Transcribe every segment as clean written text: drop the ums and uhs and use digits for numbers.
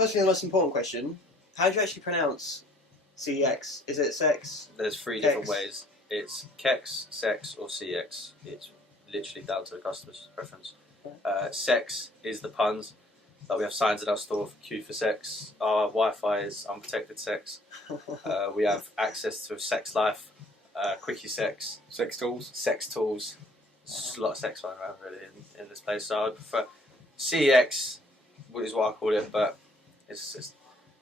firstly, the most important question: how do you actually pronounce CeX? Is it CeX? There's three CeX. different ways. It's CeX, CeX, or CeX. It's literally down to the customer's preference. CeX is the puns. Like we have signs in our store for Q for sex. Our Wi-Fi is unprotected sex. We have access to Sex Life, Quickie Sex, Sex tools. Sex Tools. There's a lot of sex flying around really in this place. So I prefer CeX, which is what I call it, but it's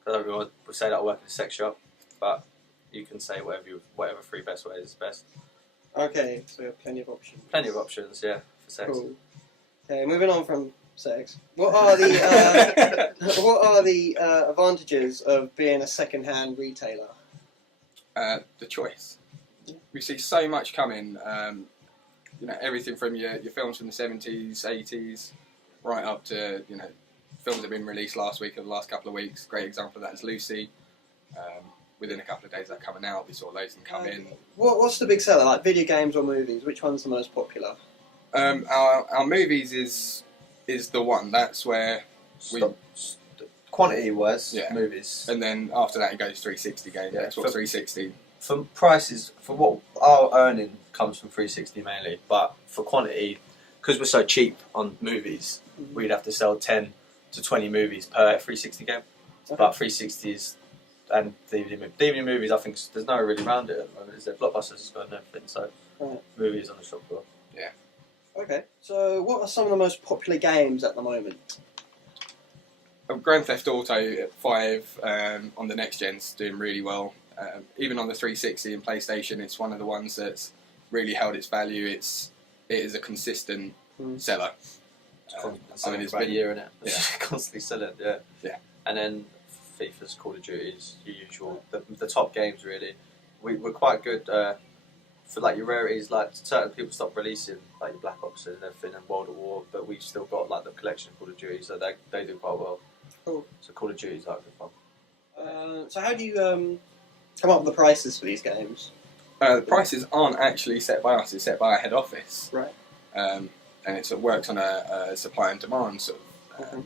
I don't really would say that I work in a sex shop, but you can say whatever three best ways is best. Okay, so we have plenty of options. Plenty of options, yeah, for sex. Cool. Okay, moving on from sex. What are the advantages of being a second-hand retailer? The choice. We see so much coming. Everything from your films from the 70s, 80s, right up to films that have been released last week or the last couple of weeks. Great example of that is Lucy. Within a couple of days they're coming out. We saw those come in. What's the big seller? Like video games or movies? Which one's the most popular? Our movies is the one. That's where Quantity-wise, Yeah. movies. and then after that it goes 360 games. Yeah, Xbox 360. For prices, for what our earning comes from 360 mainly, but for quantity, because we're so cheap on movies, we'd have to sell 10 to 20 movies per 360 game. Okay. But 360s and DVD movies, I think there's no really round it at the moment. Is there? Blockbusters has got everything, so Right. movies on the shop floor. Okay, so what are some of the most popular games at the moment? Grand Theft Auto 5 on the next gen's doing really well. Even on the 360 and PlayStation, it's one of the ones that's really held its value. It is a consistent seller. It's been a year in it. Yeah. Constantly selling, yeah. Yeah. And then FIFA's, Call of Duty's, your usual, the top games really. We're quite good for like your rarities. Like certain people stop releasing like your Black Ops and everything and World at War, but we've still got like the collection of Call of Duty, so they do quite well. Cool. So Call of Duty's like good fun. So how do you come up with the prices for these games? The prices aren't actually set by us; it's set by our head office. Right. And it works on a supply and demand sort of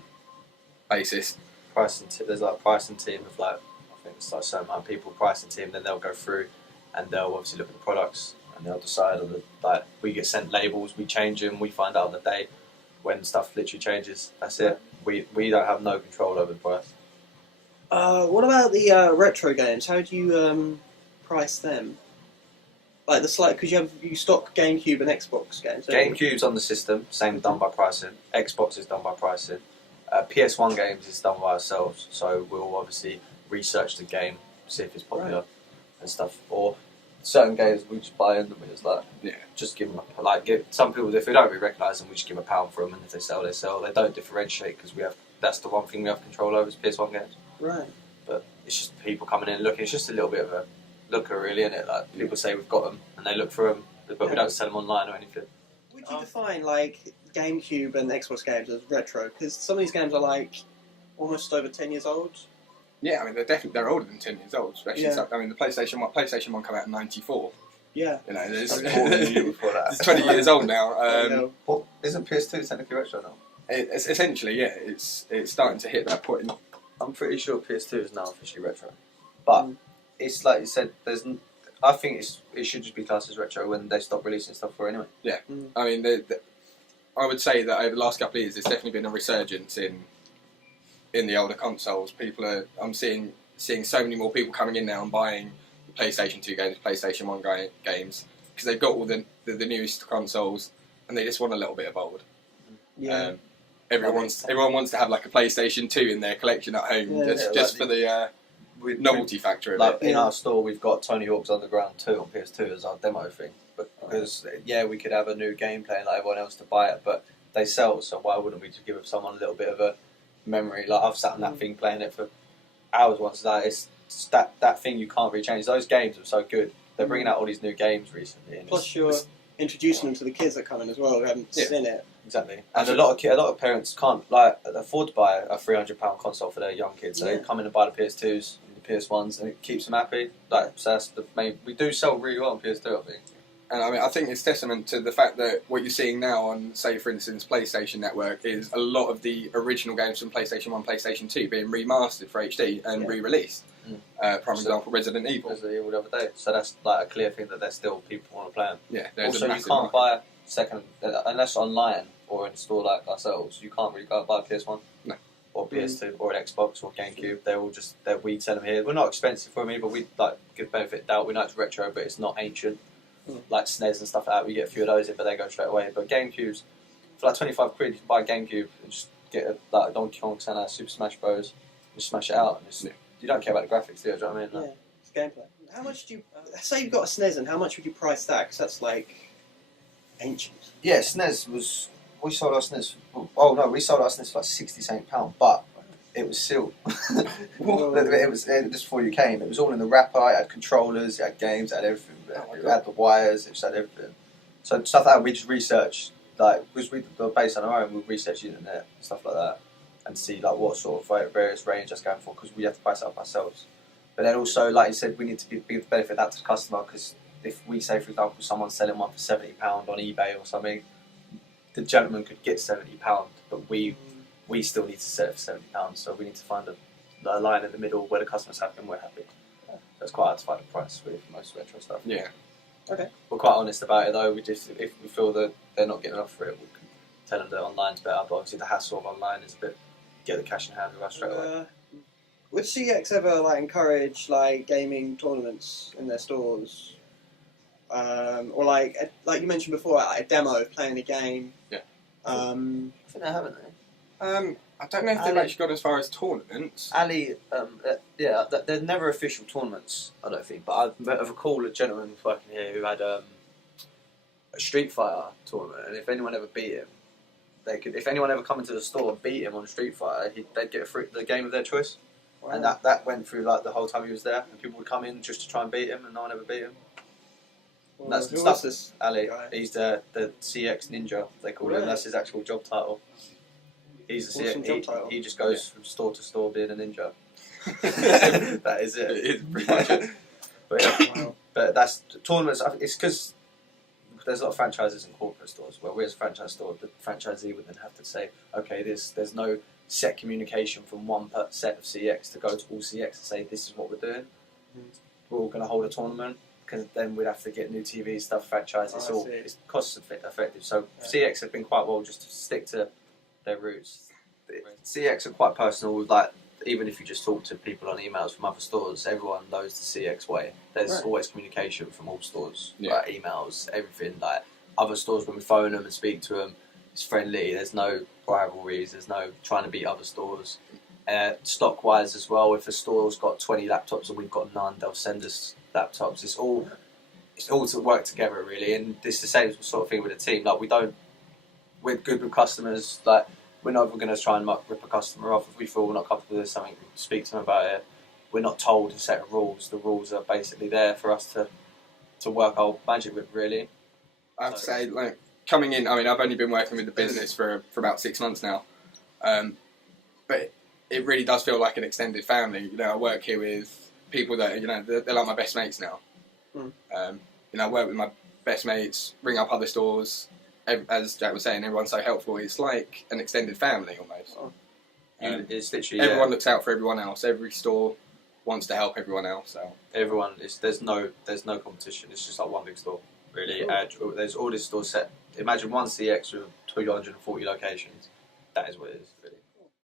basis. There's like a pricing team of like, I think it's like a certain amount of people, pricing team, then they'll go through and they'll obviously look at the products and they'll decide on we get sent labels, we change them, we find out on the day when stuff literally changes. That's it. We don't have no control over the price. What about the retro games? How do you price them? Like because you stock GameCube and Xbox games. GameCube's on the system, same done by pricing. Xbox is done by pricing. PS1 games is done by ourselves, so we'll obviously research the game, see if it's popular and stuff. Or certain games we just buy in them and it's like, just give them some people, if we don't really recognise them, we just give them £1 for them, and if they sell, they sell. They don't differentiate because that's the one thing we have control over is PS1 games. Right. But it's just people coming in and looking. It's just a little bit of a looker, really, isn't it? Like people say we've got them and they look for them, but we don't sell them online or anything. Would you define like GameCube and Xbox games as retro? Because some of these games are like almost over 10 years old. Yeah, I mean they're older than 10 years old. Especially, I mean the PlayStation 1 came out in '94. Yeah. It's 20 20 years old now. Well, isn't PS2 technically retro now? It's essentially, it's starting to hit that point. I'm pretty sure PS2 is now officially retro, but it's like you said. I think it should just be classed as retro when they stop releasing stuff for it anyway. Yeah, I mean, I would say that over the last couple of years, there's definitely been a resurgence in the older consoles. I'm seeing so many more people coming in now and buying the PlayStation 2 games, PlayStation 1 games, because they've got all the newest consoles and they just want a little bit of old. Yeah. Everyone wants to have like a PlayStation 2 in their collection at home, just for the novelty factor of it. In our store, we've got Tony Hawk's Underground 2 on PS2 as our demo thing. But because we could have a new game playing like everyone else to buy it, but they sell, so why wouldn't we just give someone a little bit of a memory? Like I've sat on that thing playing it for hours once. Like it's that thing you can't really change. Those games are so good. They're bringing out all these new games recently. And plus, you're introducing them to the kids that come in as well who haven't seen it. Exactly, and a lot of parents can't afford to buy a £300 console for their young kids, so they come in and buy the PS2s and the PS1s, and it keeps them happy. So that's we do sell really well on PS2, I think. And I mean, I think it's testament to the fact that what you're seeing now on, say, for instance, PlayStation Network is a lot of the original games from PlayStation 1, PlayStation 2 being remastered for HD and re-released. Prime example, Resident Evil. Resident Evil the other day. So that's like a clear thing that there's still people want to play them. Yeah, there's also, a you massive can't market. buy second unless online or in store like ourselves. You can't really go and buy a PS1. No. Or PS2 or an Xbox or GameCube. They're all just we sell them here. We're not expensive for me, but we like give benefit of doubt. We know it's retro, but it's not ancient. Like SNES and stuff like that, we get a few of those in, but they go straight away. But GameCubes, for like 25 quid, you can buy a GameCube and just get a Donkey Kong and Super Smash Bros. Just smash it out. And just, you don't care about the graphics, do you? Do you know what I mean? Yeah, it's gameplay. How much do you say you've got a SNES, and how much would you price that? Because that's like ancient. Yeah, SNES was. We sold our SNES. Oh no, we sold our SNES for like £60 but it was sealed. it was just before you came. It was all in the wrapper. It had controllers, it had games, it had everything. It had the wires, it just had everything. So stuff like that we just researched, like because we were based on our own, we researched the internet, stuff like that, and see like what sort of various range that's going for, because we have to price it up ourselves. But then also, like you said, we need to give the benefit of that to the customer, because if we say, for example, someone's selling one for £70 on eBay or something, the gentleman could get £70, but we still need to sell it for £70, so we need to find a line in the middle where the customer's happy and we're happy. So it's quite hard to find a price with most retro stuff. Yeah. Okay. We're quite honest about it though. We just, if we feel that they're not getting enough for it, we can tell them that online's better. But obviously the hassle of online is a bit, get the cash in hand right straight away. Would CeX ever like encourage like gaming tournaments in their stores, or like you mentioned before, like a demo of playing a game? Yeah. I think they haven't they? I don't know if they've actually got as far as tournaments. Ali, yeah, they're never official tournaments, I don't think. But I recall a gentleman working here who had a Street Fighter tournament, and if anyone ever beat him, they could. If anyone ever come into the store and beat him on Street Fighter, they'd get the game of their choice. Wow. And that went through like the whole time he was there, and people would come in just to try and beat him, and no one ever beat him. Well, That's the who stuff. was this Ali, guy? he's the CeX Ninja, they call him. That's his actual job title. He's a Awesome CeX. job title. He just goes from store to store being a ninja. That is it. It is pretty much it. But yeah, Wow. but that's tournaments. It's because there's a lot of franchises in corporate stores where we as a franchise store, the franchisee would then have to say, okay, there's no set communication from one set of CeX to go to all CeX and say this is what we're doing. We're all going to hold a tournament, because then we'd have to get new TV stuff, franchise. It's cost effective. So CeX have been quite well just to stick to their roots. CeX are quite personal. Like even if you just talk to people on emails from other stores, everyone knows the CeX way. There's always communication from all stores, like emails, everything. Like other stores, when we phone them and speak to them, it's friendly. There's no rivalries. There's no trying to beat other stores. Stock wise as well, if a store's got 20 laptops and we've got none, they'll send us laptops. It's all to work together really, and it's the same sort of thing with the team. Like we're good with customers. Like we're not going to try and rip a customer off if we feel we're not comfortable with something. We speak to them about it. We're not told a set of rules. The rules are basically there for us to work our magic with really. I have to say, like coming in, I mean, I've only been working with the business for about 6 months now, but it really does feel like an extended family. You know, I work here with people that, you know, they're like my best mates now. You know, I work with my best mates, ring up other stores. As Jack was saying, everyone's so helpful. It's like an extended family almost. It's literally everyone looks out for everyone else. Every store wants to help everyone else. So everyone, there's no competition. It's just like one big store, really. There's all these stores set. Imagine one CeX with 240 locations. That is what it is, really.